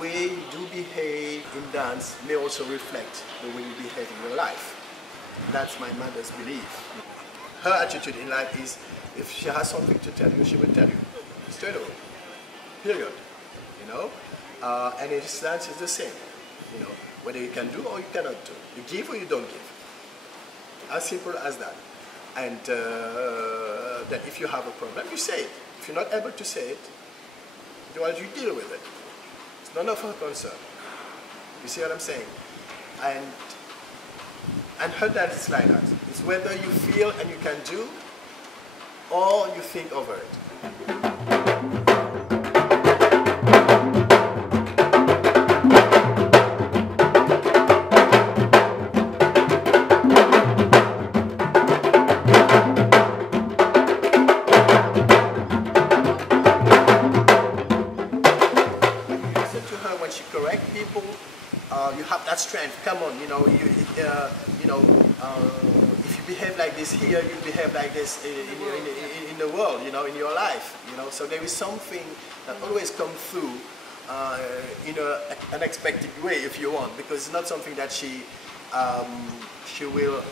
way you do behave in dance may also reflect the way you behave in your life. That's my mother's belief. Her attitude in life is, if she has something to tell you, she will tell you straight away. Period. You know, and in dance is the same. You know, whether you can do or you cannot do, you give or you don't give. As simple as that. And that if you have a problem, you say it. If you're not able to say it, you deal with it. It's none of her concern. You see what I'm saying? And her dance is like that. It's whether you feel and you can do, or you think over it. You have that strength. Come on, you know. If you behave like this here, you behave like this in the world. You know, in your life. You know, so there is something that always comes through in an unexpected way, if you want, because it's not something that she will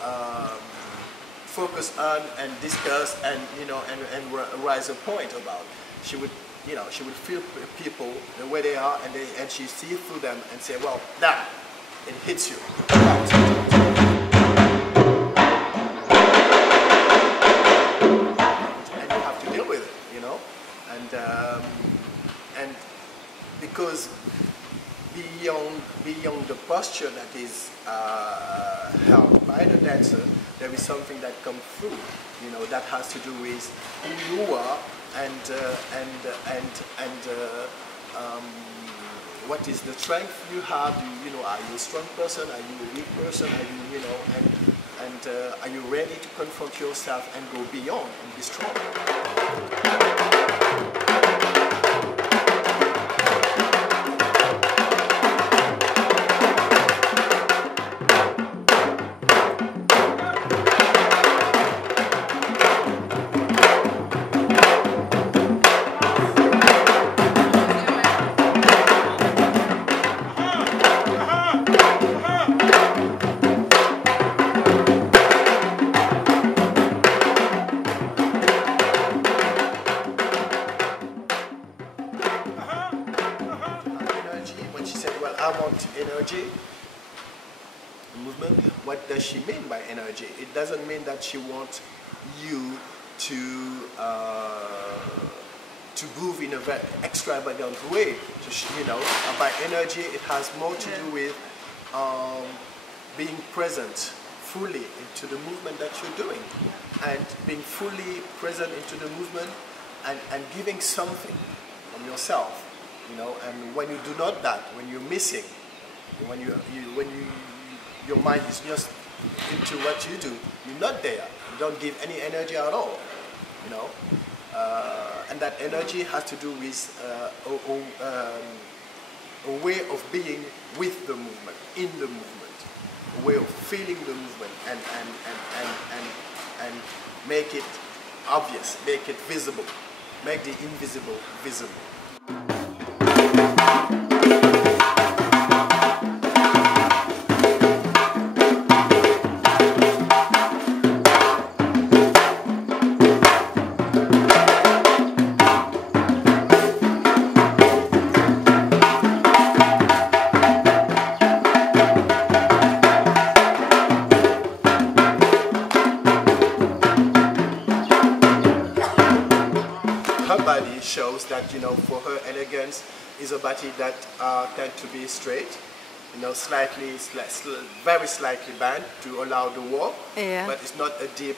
focus on and discuss and and raise a point about. She would. You know, she would feel people the way they are, and she sees through them and say, well, now it hits you. And you have to deal with it, you know. And because beyond the posture that is held by the dancer, there is something that comes through, you know, that has to do with who you are. And what is the strength you have? You know, are you a strong person? Are you a weak person? Are you, are you ready to confront yourself and go beyond and be strong? Energy, movement. What does she mean by energy? It doesn't mean that she wants you to move in a very extravagant way. So by energy, it has more to do with being present fully into the movement that you're doing, and being fully present into the movement and giving something from yourself. You know, and when you do not that, when you're missing. When your mind is just into what you do, you're not there. You don't give any energy at all, you know. And that energy has to do with a way of being with the movement, in the movement, a way of feeling the movement, and make it obvious, make it visible, make the invisible visible. Shows that, you know, for her, elegance is a body that tend to be straight, you know, very slightly bent to allow the walk, yeah. But it's not a deep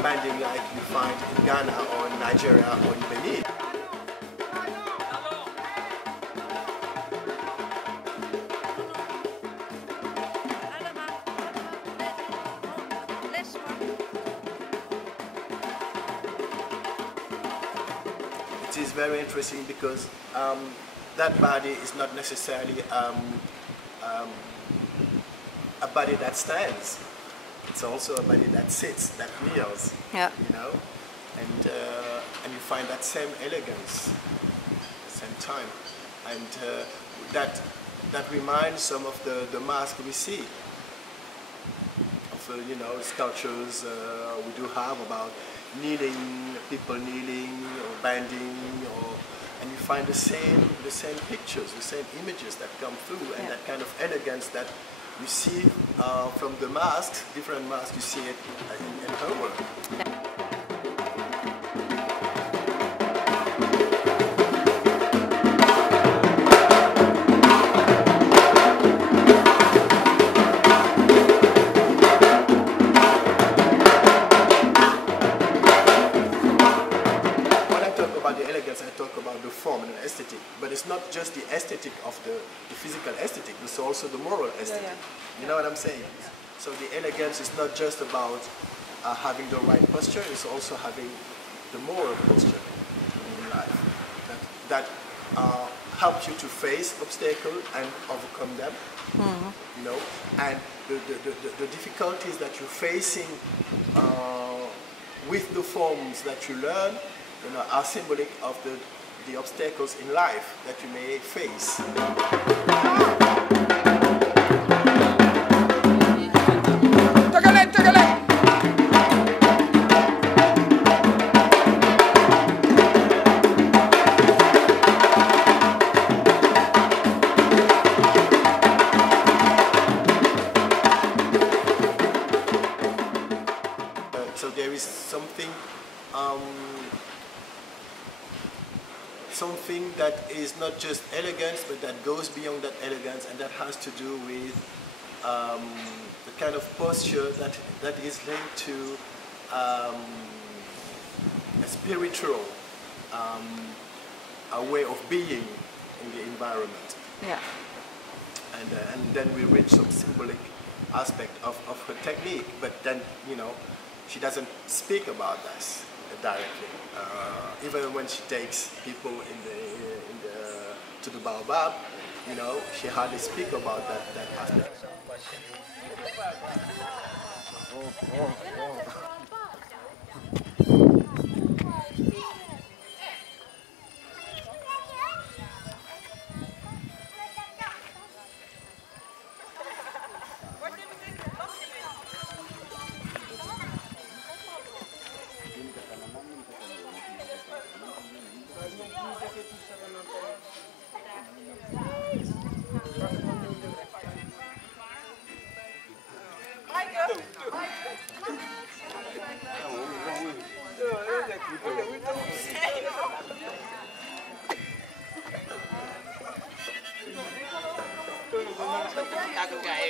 bending like you find in Ghana or in Nigeria or in Benin. It is very interesting because that body is not necessarily a body that stands. It's also a body that sits, that kneels. Yeah. You know, and you find that same elegance at the same time. And that reminds some of the masks we see. You know, sculptures we do have about kneeling, people kneeling or bending, and you find the same pictures, the same images that come through, and that kind of elegance that you see from the masks, different masks, you see it in her work. Form and aesthetic, but it's not just the aesthetic of the physical aesthetic, it's also the moral aesthetic. You know what I'm saying? So the elegance is not just about having the right posture, it's also having the moral posture in life that helps you to face obstacles and overcome them. You know, and the difficulties that you're facing with the forms that you learn, you know, are symbolic of the obstacles in life that you may face. So there is something that is not just elegance, but that goes beyond that elegance, and that has to do with the kind of posture that is linked to a spiritual a way of being in the environment. Yeah. And then we reach some symbolic aspect of her technique, but then, you know, she doesn't speak about this directly. Even when she takes people to the baobab, you know, she hardly speaks about that aspect. Acogny.